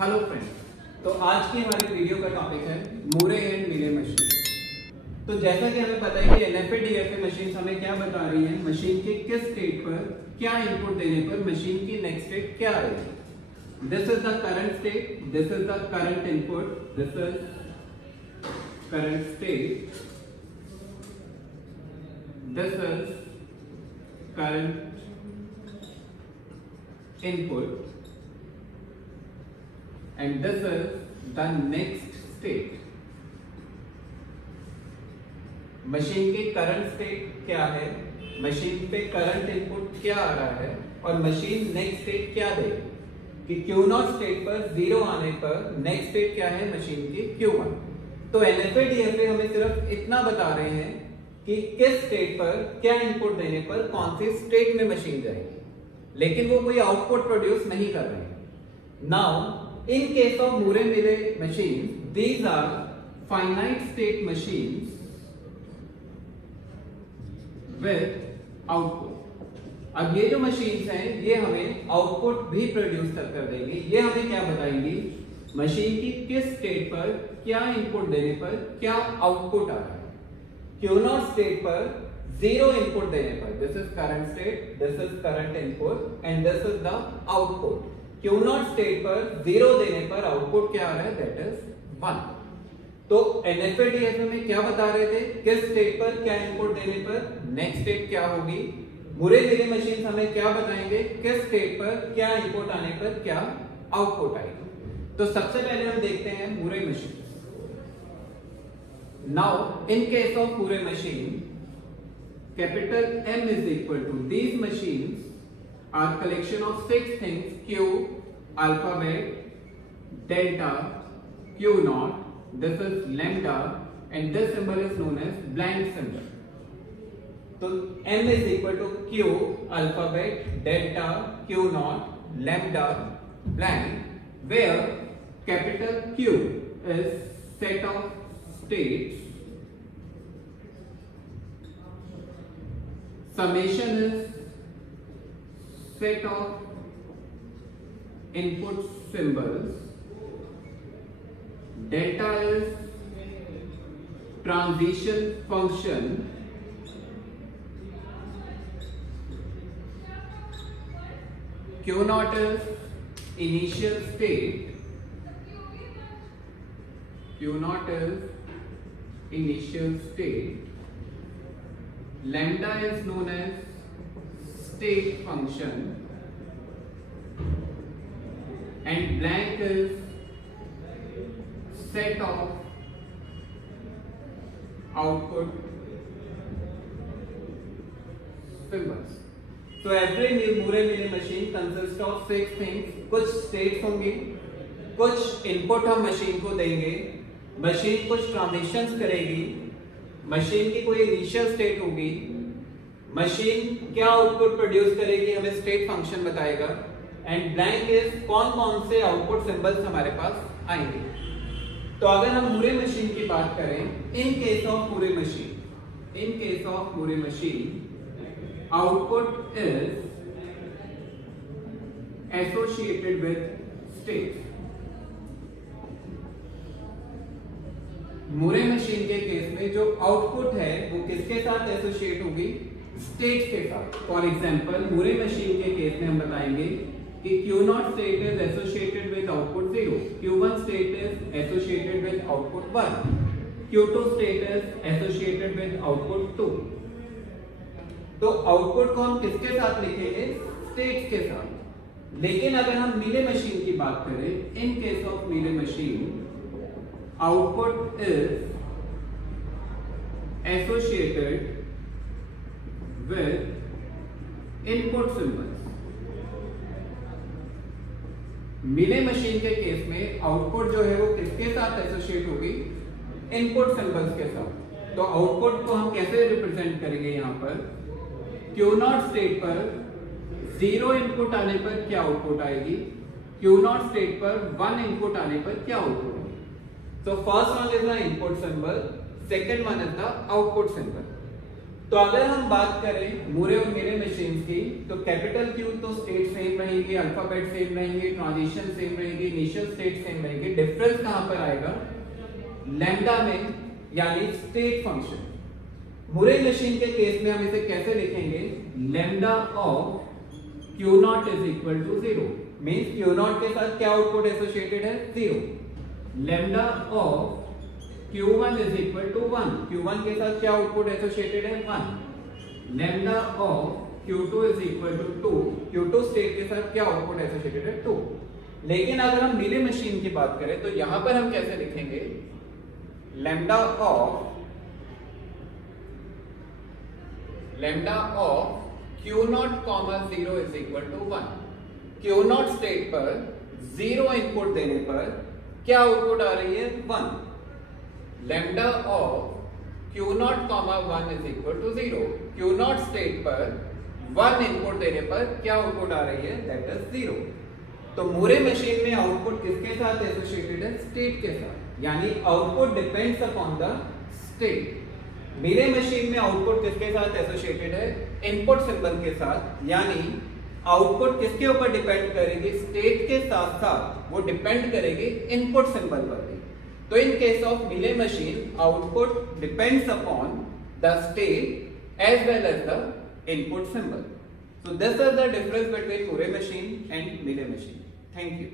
Hello friends, तो आज की हमारी वीडियो का टॉपिक है मूरे एंड मिले मशीन। तो जैसा कि हमें पता है कि एनएफए डीएफए मशीन हमें क्या बता रही है, मशीन के किस स्टेट पर क्या इनपुट देने पर मशीन की नेक्स्ट स्टेट क्या आएगी। This is the current state, this is the current input, this is current state, this is current input and this is the next state। Machine की करंट स्टेट क्या है, machine पे current input क्या आ रहा है और मशीन नेक्स्ट स्टेट क्या देगी कि Q0 स्टेट पर 0 आने पर नेक्स्ट स्टेट क्या है मशीन की Q1। तो एनएफए डीएफए हमें सिर्फ इतना बता रहे हैं कि किस स्टेट पर क्या इनपुट देने पर कौन सी स्टेट में मशीन जाएगी, लेकिन वो कोई आउटपुट प्रोड्यूस नहीं कर रहे हैं। Now in case of Moore Mealy machine, these are finite state machine with output. अब ये जो मशीन्स हैं ये हमें आउटपुट भी प्रोड्यूस कर देंगी। ये हमें क्या बताएंगी, मशीन की किस स्टेट पर क्या इनपुट देने पर क्या आउटपुट आ रहा है। Q0 स्टेट पर 0 इनपुट देने पर, this is current state, this is current input and this is the output. Q0 state पर 0 देने पर आउटपुट क्या आ रहा है, दैट इज 1। तो एनएफए डीएफए में क्या बता रहे थे, किस स्टेट पर क्या इनपुट देने पर नेक्स्ट स्टेट क्या होगी। मूरे मिले मशीन हमें क्या बताएंगे, किस स्टेट पर क्या इनपुट आने पर क्या आउटपुट आएगा। तो सबसे पहले हम देखते हैं Moore machine. Now in case of Moore machine, capital M is equal to, these machines are collection of 6 things: Q, alphabet, delta, Q0, this is lambda and this symbol is known as blank symbol. So M is equal to Q, alphabet, delta, Q0, lambda, blank, where capital Q is set of states, summation is set of input symbols, delta is transition function, Q0 is initial state, Q0 is initial state, lambda is known as state function and blank is set of output symbols. So every Moore Mealy machine consist of 6 things. कुछ states होंगी, कुछ input हम machine को देंगे, machine कुछ transitions करेगी, machine की कोई इनिशियल स्टेट होगी, मशीन क्या आउटपुट प्रोड्यूस करेगी हमें स्टेट फंक्शन बताएगा, एंड ब्लैंक इज कौन कौन से आउटपुट सिंबल्स हमारे पास आएंगे। तो अगर हम मूरे मशीन की बात करें, इन case of Moore machine, in case of Moore machine output is associated with state. Moore machine के केस में जो आउटपुट है वो किसके साथ एसोसिएट होगी, स्टेट के साथ। फॉर एग्जांपल मूरे मशीन के केस में हम बताएंगे कि Q0 state is associated with output 0, Q1 state is associated with output 1, Q2 state is associated with output 2। तो आउटपुट को हम किसके साथ लिखेंगे, स्टेट के साथ। लेकिन अगर हम मिले मशीन की बात करें, इन केस ऑफ मिले machine output is associated with input symbols। मिले मशीन के केस में आउटपुट जो है वो किसके साथ एसोसिएट होगी, इनपुट सिंबल्स के साथ। तो आउटपुट को हम कैसे रिप्रेजेंट करेंगे, यहाँ पर Q0 स्टेट पर 0 इनपुट आने पर क्या आउटपुट आएगी, Q0 स्टेट पर 1 इनपुट आने पर क्या output. So first one is the input symbol, second one is the output symbol। तो अगर हम बात करें मूरे और मेरे मशीन की, तो कैपिटल क्यू तो स्टेट सेम रहेगी, अल्फाबेट सेम रहेंगे, ट्रांजिशन सेम रहेगी, इनिशियल स्टेट सेम रहेगी। डिफरेंस कहां पर आएगा? लैम्डा में, यानी स्टेट फंक्शन। मूरे मशीन के केस में हम इसे कैसे लिखेंगे? Lambda of Q not is equal to 0, means Q not के साथ क्या आउटपुट एसोसिएटेड है? 0। Lambda of Q1 is equal to 1, Q1 के साथ क्या आउटपुट एसोसिएटेड है? 1। Lambda of Q2 is equal to 2, Q2 state के साथ क्या आउटपुट एसोसिएटेड है? 2। लेकिन अगर हम मिले मशीन की बात करें तो यहां पर हम कैसे लिखेंगे? Lambda of Q0, 0 is equal to 1। Q0 state पर 0 इनपुट देने पर क्या आउटपुट आ रही है? 1। Lambda of Q0, 1 is equal to 0। Q0 state पर 1 इनपुट देने पर क्या आउटपुट आ रही है? That is 0। तो मूरे मशीन में आउटपुट किसके साथ एसोसिएटेड है? स्टेट के साथ, यानी output depends upon the state. मेरे मशीन में आउटपुट किसके साथ एसोसिएटेड है? इनपुट सिंबल के साथ, यानी आउटपुट किसके ऊपर डिपेंड करेगी? स्टेट के साथ साथ वो डिपेंड करेगी इनपुट सिंबल पर भी। तो in case of Mealy machine, output depends upon the state as well as the input symbol. So this is the difference between Moore machine and Mealy machine. Thank you.